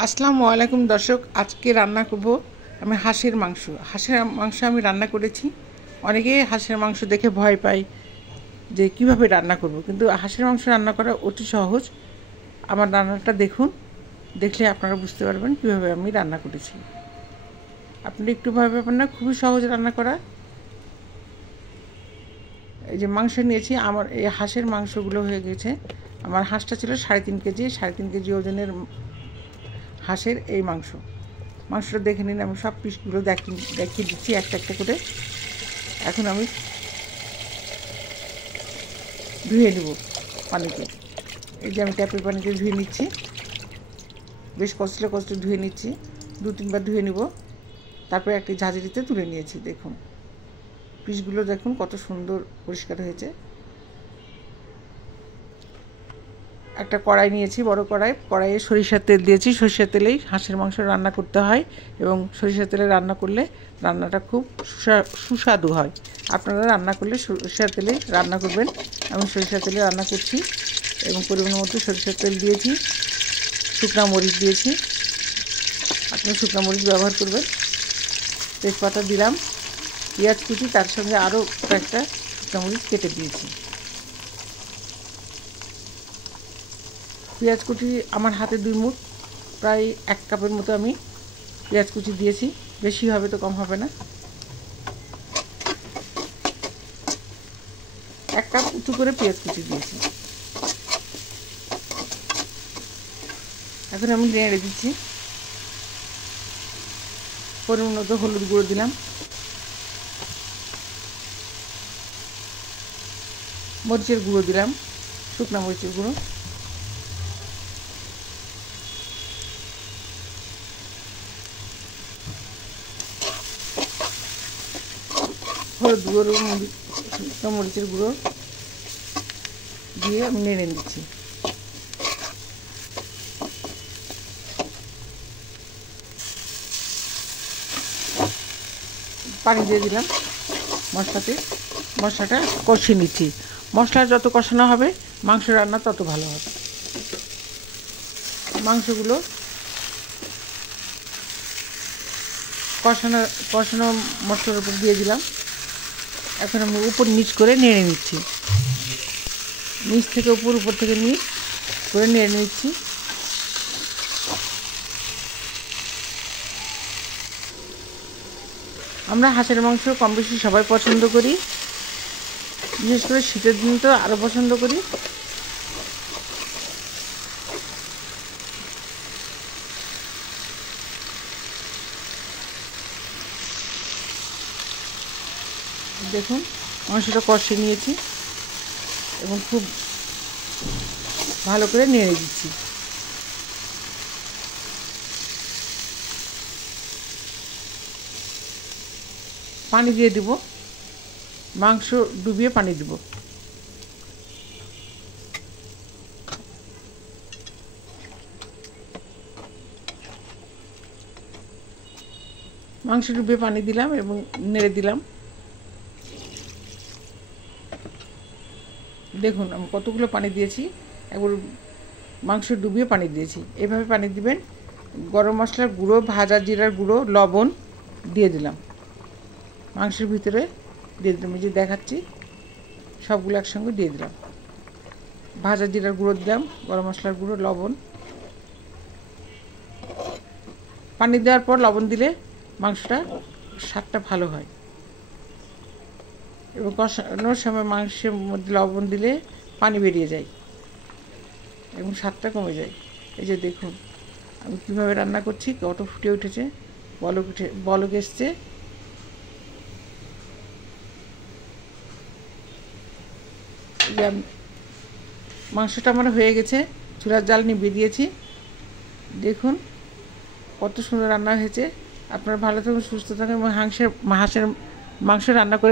আসসালামু আলাইকুম দর্শক, আজকে রান্না করব আমি হাঁসের মাংস। আমি রান্না করেছি। অনেকেই হাঁসের মাংস দেখে ভয় পায় যে কিভাবে রান্না করব, কিন্তু হাঁসের মাংস রান্না করা অতি সহজ। আমার রান্নাটা দেখুন, দেখলে আপনারা বুঝতে পারবেন কিভাবে আমি রান্না করেছি। আপনারা একটু ভয় পাবেন না, খুবই সহজ রান্না করা। এই যে মাংস নিয়েছি, আমার এই হাঁসের মাংসগুলো হয়ে গেছে। আমার হাঁসটা ছিল 3.5 কেজি, 3.5 কেজি ওজনের হাঁসের এই মাংসটা দেখে নিন। আমি সব পিসগুলো দেখিয়ে দিচ্ছি একটা একটা করে। এখন আমি ধুয়ে নেব পানিতে। এই যে আমি ট্যাপের পানিতে ধুয়ে নিচ্ছি, বেশ কষ্টে ধুয়ে নিচ্ছি। 2-3 বার ধুয়ে নেব, তারপরে একটি ঝাঁঝরিতে তুলে নিয়েছি। দেখুন পিসগুলো, দেখুন কত সুন্দর পরিষ্কার হয়েছে। একটা কড়াই নিয়েছি, বড় কড়াইয়ে সরিষার তেল দিয়েছি। সরিষার তেলেই হাঁসের মাংস রান্না করতে হয়, এবং সরিষার তেলে রান্না করলে রান্নাটা খুব সুস্বাদু হয়। আপনারা রান্না করলে সরিষার তেলেই রান্না করবেন। আমি সরিষার তেলে রান্না করছি, এবং পরিমাণ মতো সরিষার তেল দিয়েছি। শুকনা মরিচ দিয়েছি, আপনারা শুকনা মরিচ ব্যবহার করবেন। তেজপাতা দিলাম, পেঁয়াজ কুচি, তার সঙ্গে আরও কয়েকটা শুকনা মরিচ কেটে দিয়েছি। পেঁয়াজ কুচি আমার হাতে 2 মুঠ, প্রায় 1 কাপের মতো আমি পেঁয়াজ কুচি দিয়েছি। বেশি হবে তো কম হবে না। 1 কাপ উঁচু করে পেঁয়াজ কুচি দিয়েছি। এখন আমি নেড়ে দিচ্ছি। পরিমাণ মতো হলুদ গুঁড়ো দিলাম, মরিচের গুঁড়ো দিলাম, শুকনো মরিচের গুঁড়ো, হলুদ গুঁড়ো, শুকনো মরিচের গুঁড়ো দিয়ে আমি নেড়ে নিচ্ছি। পানি দিয়ে দিলাম মশলাটা কষিয়ে নিচ্ছি। মশলা যত কষানো হবে মাংস রান্না তত ভালো হবে। মাংসগুলো কষানো মশলার উপর দিয়ে দিলাম। এখন আমি উপর নিচ করে নেড়ে নিচ্ছি, নিচ থেকে উপর থেকে নিচ করে নেড়ে নিচ্ছি। আমরা হাঁসের মাংস কম বেশি সবাই পছন্দ করি, বিশেষ করে শীতের দিন তো আরও পছন্দ করি। দেখুন মাংসটা কষিয়ে নিয়েছি, এবং খুব ভালো করে নেড়ে দিচ্ছি। পানি দিয়ে দিব, মাংস ডুবিয়ে পানি দিব। মাংস ডুবিয়ে পানি দিলাম এবং নেড়ে দিলাম। দেখুন আমি কতগুলো পানি দিয়েছি, একবার মাংস ডুবিয়ে পানি দিয়েছি। এইভাবে পানি দিবেন। গরম মশলার গুঁড়ো, ভাজা জিরার গুঁড়ো, লবণ দিয়ে দিলাম, মাংসের ভিতরে দিয়ে দিলাম। এই যে দেখাচ্ছি, সবগুলো একসঙ্গে দিয়ে দিলাম। ভাজা জিরার গুঁড়ো দিলাম, গরম মশলার গুঁড়ো, লবণ। পানি দেওয়ার পর লবণ দিলে মাংসটা স্বাদটা ভালো হয়, এবং কষানোর সময় মাংসের মধ্যে লবণ দিলে পানি বেরিয়ে যায় এবং স্বাদটা কমে যায়। এই যে দেখুন আমি কীভাবে রান্না করছি, কত ফুটে উঠেছে, বলক এসছে। মাংসটা আমার হয়ে গেছে, চুলার জাল নিভিয়ে দিয়েছি। দেখুন কত সুন্দর রান্না হয়েছে। আপনারা ভালো থাকুন, সুস্থ থাকুন, এবং হাঁসের মাংস রান্না করে